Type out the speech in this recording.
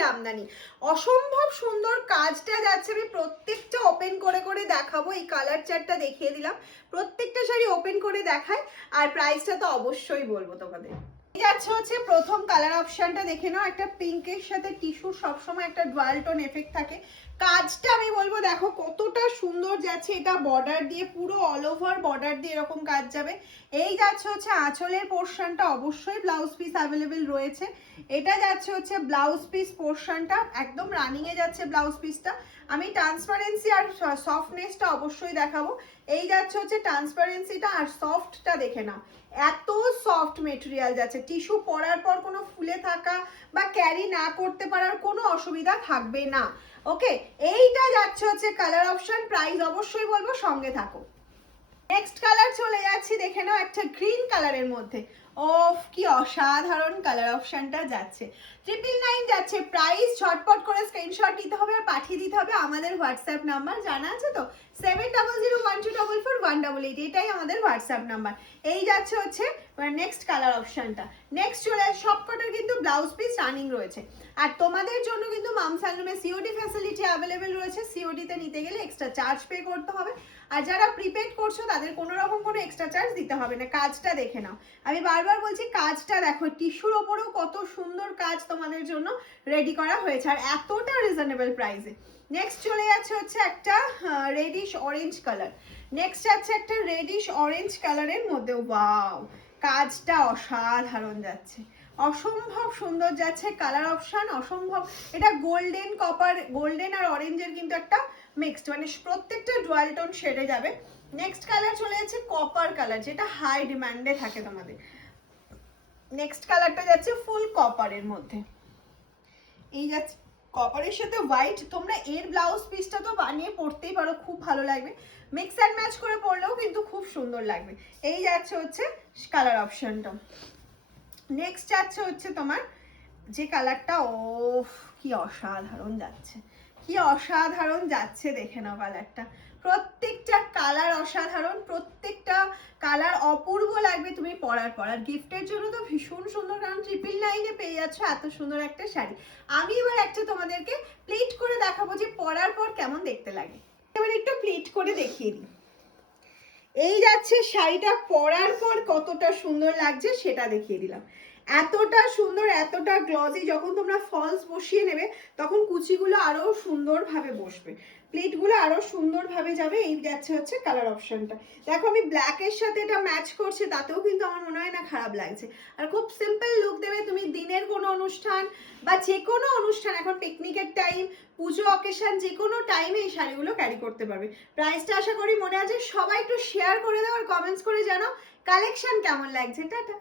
জামদানি, অসম্ভব সুন্দর কাজটা যাচ্ছে। আমি প্রত্যেকটা ওপেন করে করে দেখাবো, এই কালার চার্টটা দেখিয়ে দিলাম, প্রত্যেকটা শাড়ি ওপেন করে দেখায়। আর প্রাইসটা তো অবশ্যই বলবো তোমাদের। যাচ্ছে হচ্ছে প্রথম কালার অপশনটা দেখে নাও, একটা পিঙ্কের সাথে টিস্যু, সবসময় একটা ডুয়াল টোন এফেক্ট থাকে। কাজটা আমি বলবো দেখো কতটা সুন্দর যাচ্ছে, এটা বর্ডার দিয়ে পুরো অল ওভার বর্ডার দিয়ে এরকম কাজ যাবে। এই যাচ্ছে হচ্ছে আঁচলের পোর্শনটা, অবশ্যই ব্লাউজ পিস অ্যাভেলেবেল রয়েছে। এটা যাচ্ছে হচ্ছে ব্লাউজ পিস পোর্শনটা, একদম রানিং এ যাচ্ছে ব্লাউজ পিসটা। আমি ট্রান্সপারেন্সি আর সফটনেসটা অবশ্যই দেখাবো। এই যাচ্ছে হচ্ছে ট্রান্সপারেন্সিটা আর সফটটা দেখে নাও, এত সফট মেটেরিয়াল যাচ্ছে। টিস্যু পরার পর কোনো ফুলে থাকা বা ক্যারি না করতে পারার কোনো অসুবিধা থাকবে না। ওকে, এইটা যাচ্ছে হচ্ছে কালার অপশন, প্রাইস অবশ্যই বলবো, সঙ্গে থাকো। নেক্সট কালার চলে যাচ্ছি, দেখে নাও একটা গ্রিন কালারের মধ্যে। ওফ কি অসাধারণ কালার অপশনটা যাচ্ছে, 999 যাচ্ছে প্রাইস। ঝটপট করে স্ক্রিনশট নিতে হবে আর পাঠিয়ে দিতে হবে আমাদের হোয়াটসঅ্যাপ নাম্বার, জানা আছে তো 7001244188, এটাই আমাদের হোয়াটসঅ্যাপ নাম্বার। এই যাচ্ছে হচ্ছে নেক্সট কালার অপশনটা। নেক্সট চলে আসে, সবকটার কিন্তু ব্লাউজ পিস রানিং রয়েছে। আর তোমাদের জন্য কিন্তু মামস হ্যান্ডলুমে সিওডি ফ্যাসিলিটি অ্যাভেলেবেল রয়েছে। সিওডিতে নিতে গেলে এক্সট্রা চার্জ পে করতে হবে, আর যারা প্রিপেড করছো তাদের কোনো রকম কোনো এক্সট্রা চার্জ দিতে হবে না। কাজটা দেখে নাও, আমি বারবার বলছি কাজটা দেখো, টিস্যুর ওপরেও কত সুন্দর কাজ তোমাদের জন্য রেডি করা হয়েছে, আর এতটা রিজনেবল প্রাইসে। নেক্সট চলে যাচ্ছে হচ্ছে একটা রেডিশ অরেঞ্জ কালার। নেক্সট যাচ্ছে একটা রেডিশ অরেঞ্জ কালারের মধ্যে, ওয়াও কাজটা অসাধারণ যাচ্ছে, অসম্ভব সুন্দর যাচ্ছে কালার অপশন, অসম্ভব। এটা গোল্ডেন কপার, গোল্ডেন আর অরেঞ্জের কিন্তু একটা মিক্সড, মানে প্রত্যেকটা ডুয়াল টোন শেডে যাবে। নেক্সট কালার চলে যাচ্ছে কপার কালার, যেটা হাই ডিমান্ডে থাকে তোমাদের। নেক্সট কালারটা যাচ্ছে ফুল কপারের মধ্যে, এই যাচ্ছে কপারের সাথে হোয়াইট। তোমরা এর ব্লাউজ পিসটা তো বানিয়ে পরতেই পারো, খুব ভালো লাগবে, মিক্স অ্যান্ড ম্যাচ করে পরলেও কিন্তু খুব সুন্দর লাগবে। এই যাচ্ছে হচ্ছে কালার অপশনটা। নেক্সট যাচ্ছে হচ্ছে তোমার যে কালারটা, ও কি অসাধারণ যাচ্ছে, কি অসাধারণ যাচ্ছে, দেখে নাও কালারটা। প্রত্যেকটা কালার অসাধারণ, প্রত্যেকটা কালার অপূর্ব লাগবে তুমি পরার পর। আর গিফটের জন্য তো ভীষণ সুন্দর, কারণ 999-এ পেয়ে যাচ্ছ এত সুন্দর একটা শাড়ি। আমি এবার একটা তোমাদেরকে প্লিট করে দেখাবো যে পরার পর কেমন দেখতে লাগে। এবার একটু প্লিট করে দেখিয়ে দিই। এই যাচ্ছে শাড়িটা পরার পর কতটা সুন্দর লাগছে সেটা দেখিয়ে দিলাম। এতটা সুন্দর, এতটা গ্লজি, যখন তোমরা ফলস বসিয়ে নেবে তখন কুচিগুলো আরো সুন্দরভাবে বসবে, প্লেটগুলো আরো সুন্দরভাবে যাবে। এই যাচ্ছে হচ্ছে কালার অপশনটা। দেখো আমি ব্ল্যাকের সাথে এটা ম্যাচ করছে, তাতেও কিন্তু আমার মনে হয় না খারাপ লাগছে। আর খুব সিম্পল লুক দেবে তুমি দিনের কোনো অনুষ্ঠান বা যে কোনো অনুষ্ঠান, এখন পিকনিকের টাইম, পুজো অকেশন, যে কোনো টাইমে এই শাড়িগুলো ক্যারি করতে পারবে। প্রাইসটা আশা করি মনে আছে, সবাই একটু শেয়ার করে দাও আর কমেন্টস করে জানাও কালেকশন কেমন লাগছে। টাটা।